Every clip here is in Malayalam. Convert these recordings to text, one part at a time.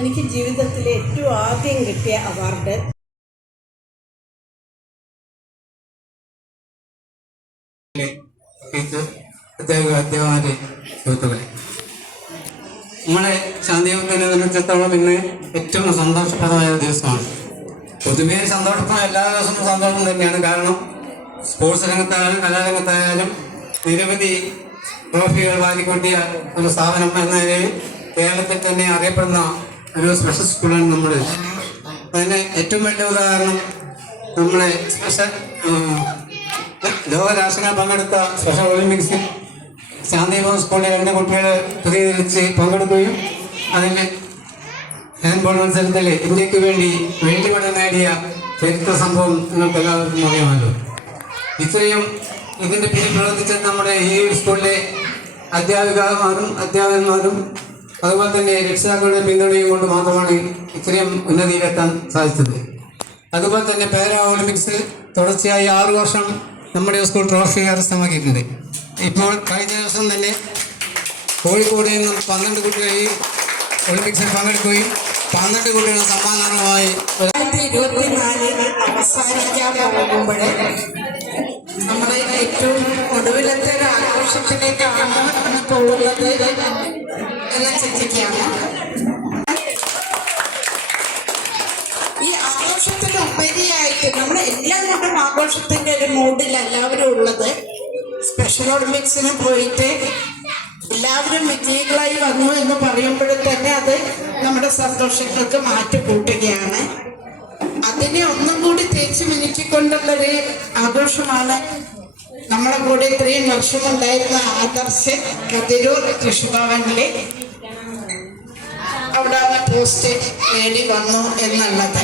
എനിക്ക് ജീവിതത്തിലെ ഏറ്റവും ആദ്യം കിട്ടിയ അവാർഡ് അധ്യാപകരെ സുഹൃത്തുക്കളെ, നമ്മുടെ ശാന്തിയോഗത്തിനെ സംബന്ധിച്ചിടത്തോളം ഇന്ന് ഏറ്റവും സന്തോഷപ്രദമായ ദിവസമാണ്. പൊതുവേ സന്തോഷപ്രദം എല്ലാ ദിവസവും സന്തോഷം തന്നെയാണ്. കാരണം സ്പോർട്സ് രംഗത്തായാലും കലാരംഗത്തായാലും നിരവധി ട്രോഫികൾ വാരിക്കൊണ്ടിയ ഒരു സ്ഥാപനം എന്ന നിലയിൽ കേരളത്തിൽ തന്നെ അറിയപ്പെടുന്ന ഒരു സ്പെഷ്യൽ സ്കൂളാണ് നമ്മുടെ. അതിന് ഏറ്റവും വലിയ ഉദാഹരണം നമ്മുടെ സ്പെഷ്യൽ ലോകരാഷ്ട്രങ്ങൾ പങ്കെടുത്ത സ്പെഷ്യൽ ഒളിമ്പിക്സിൽ ശാന്തിഭവൻ സ്കൂളിലെ 2 കുട്ടികൾ പ്രതിനിധീകരിച്ച് പങ്കെടുക്കുകയും അതിൻ്റെ ഹാൻഡ്ബോൾ മത്സരത്തിൽ ഇന്ത്യക്ക് വേണ്ടി വെള്ളി മെഡൽ നേടിയ ചരിത്ര സംഭവം നിങ്ങൾക്ക് എല്ലാവർക്കും അറിയാമല്ലോ. ഇത്രയും ഇതിൻ്റെ പിന്നിൽ പ്രവർത്തിച്ച നമ്മുടെ ഈ സ്കൂളിലെ അധ്യാപകന്മാരും അതുപോലെ തന്നെ രക്ഷിതാക്കളുടെ പിന്തുണയും കൊണ്ട് മാത്രമാണ് ഇത്രയും ഉന്നതിയിലെത്താൻ സാധിച്ചത്. അതുപോലെ തന്നെ പാരാ ഒളിമ്പിക്സ് തുടർച്ചയായി 6 വർഷം നമ്മുടെ സ്കൂൾ ട്രോഫി കരസ്ഥമാക്കിയിട്ടുണ്ട്. ഇപ്പോൾ കഴിഞ്ഞ ദിവസം തന്നെ കോഴിക്കോട് നിന്നും 12 കുട്ടികൾ ഈ ഒളിമ്പിക്സിൽ പങ്കെടുക്കുകയും 12 കുട്ടികൾ സമ്മാനമായി 2024 അവസാനിക്കാൻ പോകുമ്പോൾ നമ്മൾ ഏറ്റവും ഒടുവിലത്തെ ഒരു ആഘോഷത്തിലേക്കാണ് പോകുന്നത് എന്ന് ചിന്തിക്കുകയാണ്. ഈ ആഘോഷത്തിന് ഉപരിയായിട്ട് നമ്മൾ എല്ലാം കൊണ്ടും ആഘോഷത്തിന്റെ ഒരു മൂഡിൽ എല്ലാവരും ഉള്ളത്. സ്പെഷ്യൽ ഒളിമ്പിക്സിന് പോയിട്ട് എല്ലാവരും വിജയികളായി വന്നു എന്ന് പറയുമ്പോൾ തന്നെ അത് നമ്മുടെ സന്തോഷങ്ങൾക്ക് മാറ്റി കൂട്ടുകയാണ്. അതിനെ ഒന്നും കൂടി തേച്ച് മിനുക്കിക്കൊണ്ടുള്ളൊരു ആഘോഷമാണ് നമ്മളെ കൂടെ ഇത്രയും വർഷമുണ്ടായിരുന്ന ആദർശ് കതിരൂർ കൃഷിഭവനിൽ അവിടെ പോസ്റ്റ് നേടി വന്നു എന്നുള്ളത്.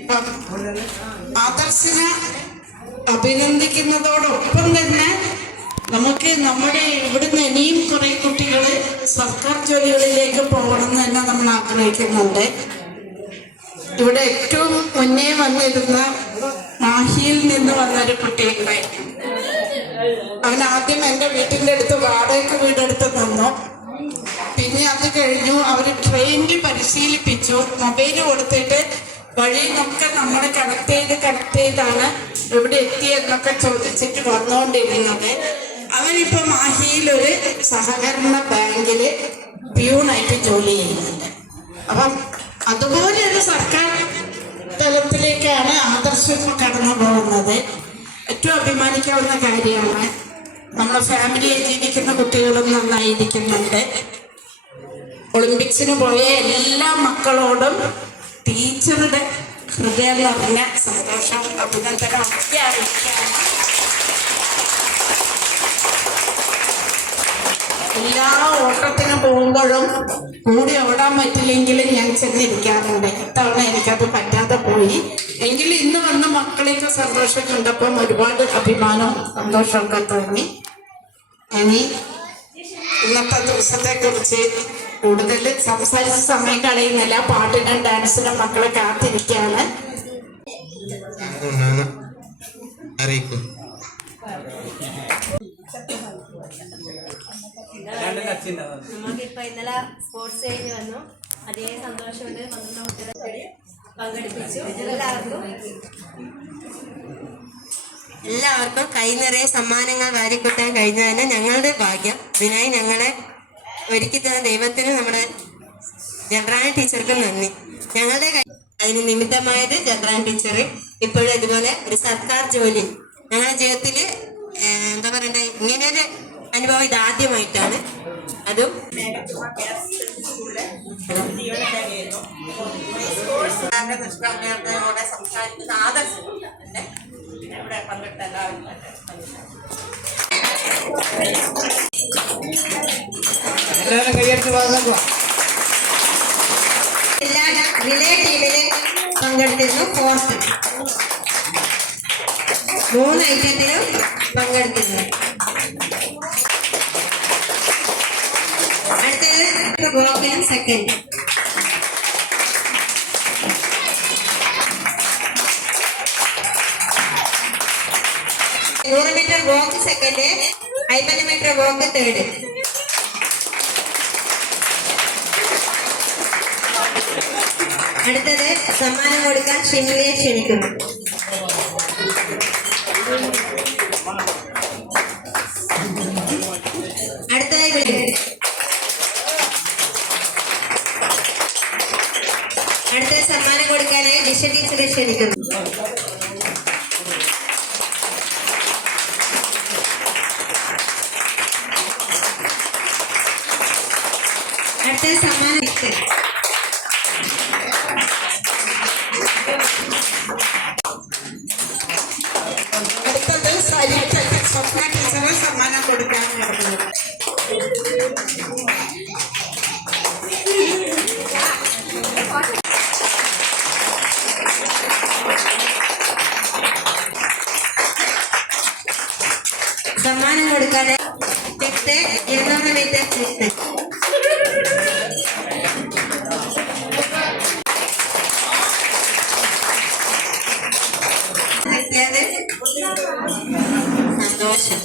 അപ്പം ആദർശിനെ അഭിനന്ദിക്കുന്നതോടൊപ്പം തന്നെ നമുക്ക് നമ്മുടെ ഇവിടുന്ന് ഇനിയും കുറെ കുട്ടികൾ സർക്കാർ ജോലികളിലേക്ക് പോകണം എന്ന് തന്നെ നമ്മൾ ആഗ്രഹിക്കുന്നുണ്ട്. ഇവിടെ ഏറ്റവും മുന്നേ വന്നിരുന്ന മാഹിയിൽ നിന്ന് വന്നൊരു കുട്ടിയുണ്ടായിരുന്നു. അവൻ ആദ്യം എൻ്റെ വീട്ടിൻ്റെ അടുത്ത് വാടകയ്ക്ക് വീടെടുത്ത് നിന്നു. പിന്നെ അത് കഴിഞ്ഞു അവർ ട്രെയിനിൽ പരിശീലിപ്പിച്ചു. മൊബൈൽ കൊടുത്തിട്ട് വഴിയൊക്കെ നമ്മൾ കണക്ട് ചെയ്താണ് ഇവിടെ എത്തിയെന്നൊക്കെ ചോദിച്ചിട്ട് വന്നുകൊണ്ടിരുന്നത്. അവനിപ്പോൾ മാഹിയിലൊരു സഹകരണ ബാങ്കിൽ പ്യൂണായിട്ട് ജോലി ചെയ്യുന്നുണ്ട്. അപ്പം അതുപോലെ ഒരു സർക്കാർ തലത്തിലേക്കാണ് ആദർശം കടന്നു പോകുന്നത്. ഏറ്റവും അഭിമാനിക്കാവുന്ന കാര്യമാണ്. നമ്മുടെ ഫാമിലിയിൽ ജീവിക്കുന്ന കുട്ടികളും നന്നായിരിക്കുന്നുണ്ട്. ഒളിമ്പിക്സിന് പോയ എല്ലാ മക്കളോടും ടീച്ചറുടെ ഹൃദയം നിറഞ്ഞ സന്തോഷം അഭിനന്ദനം ഒക്കെ അറിയിക്കുകയാണ്. എല്ലാ ഓട്ടത്തിനും പോകുമ്പോഴും കൂടി ഓടാൻ പറ്റില്ലെങ്കിലും ഞാൻ ചെന്നിരിക്കാറുണ്ട്. ഇത്തവണ എനിക്കത് പറ്റാതെ പോയി. എങ്കിലും ഇന്ന് വന്ന മക്കളെയൊക്കെ സന്തോഷം കണ്ടപ്പം ഒരുപാട് അഭിമാനവും സന്തോഷമൊക്കെ തോന്നി. ഇനി ഇന്നത്തെ ദിവസത്തെക്കുറിച്ച് കൂടുതൽ സംസാരിച്ച സമയം കളയുന്നില്ല. പാട്ടിനും ഡാൻസിനും മക്കളെ കാത്തിരിക്കുകയാണ്. നമുക്കിപ്പോ ഇന്നലെ സ്പോർട്സ് കഴിഞ്ഞ് വന്നു. അതേ സന്തോഷമുണ്ട്. 12 കുട്ടികളെ പങ്കെടുപ്പിച്ചു. എല്ലാവർക്കും കൈ നിറയെ സമ്മാനങ്ങൾ വാരിക്കൂട്ടാൻ കഴിഞ്ഞതിന് ഞങ്ങളുടെ ഭാഗ്യം. ഇതിനായി ഞങ്ങളെ ഒരുക്കി തന്ന ദൈവത്തിന് നമ്മുടെ ജനറാണി ടീച്ചർക്ക് നന്ദി. ഞങ്ങളുടെ അതിന് നിമിത്തമായത് ജനറാണി ടീച്ചർ. ഇപ്പോഴും ഇതുപോലെ ഒരു സർക്കാർ ജോലി ഞങ്ങളുടെ ജീവിതത്തിൽ എന്താ പറയണ്ടേ, ഇങ്ങനെയൊരു അനുഭവം ഇതാദ്യമായിട്ടാണ്. അതും സംസാരിക്കുന്ന ആദർശമുണ്ട്. ഇവിടെ പങ്കെടുത്ത എല്ലാവരും റിലേ ടീമില് പങ്കെടുത്തിരുന്നു. 3 ഐറ്റത്തിലും പങ്കെടുത്തിരുന്നു. അടുത്തത് ബ്ലോക്കിലും second. Metre walk second, 50 metre walk third. അടുത്തത് സമ്മാനം കൊടുക്കാൻ ഷിംലയെ ക്ഷണിക്കുന്നു. അടുത്തതായി വിളിക്കുന്നു. അടുത്ത സമ്മാനം കൊടുക്കാനായി ദിശ ടീച്ചറെ ക്ഷണിക്കുന്നു. അടുത്ത സമ്മാനം അടുത്തത് സരിത സ്വപ്ന ടീച്ചറ് സമ്മാനം കൊടുക്കാൻ പറഞ്ഞു. സമ്മാനം കൊടുക്കാതെ 200 മീറ്റർ ചെസ്റ്റ്. സന്തോഷം.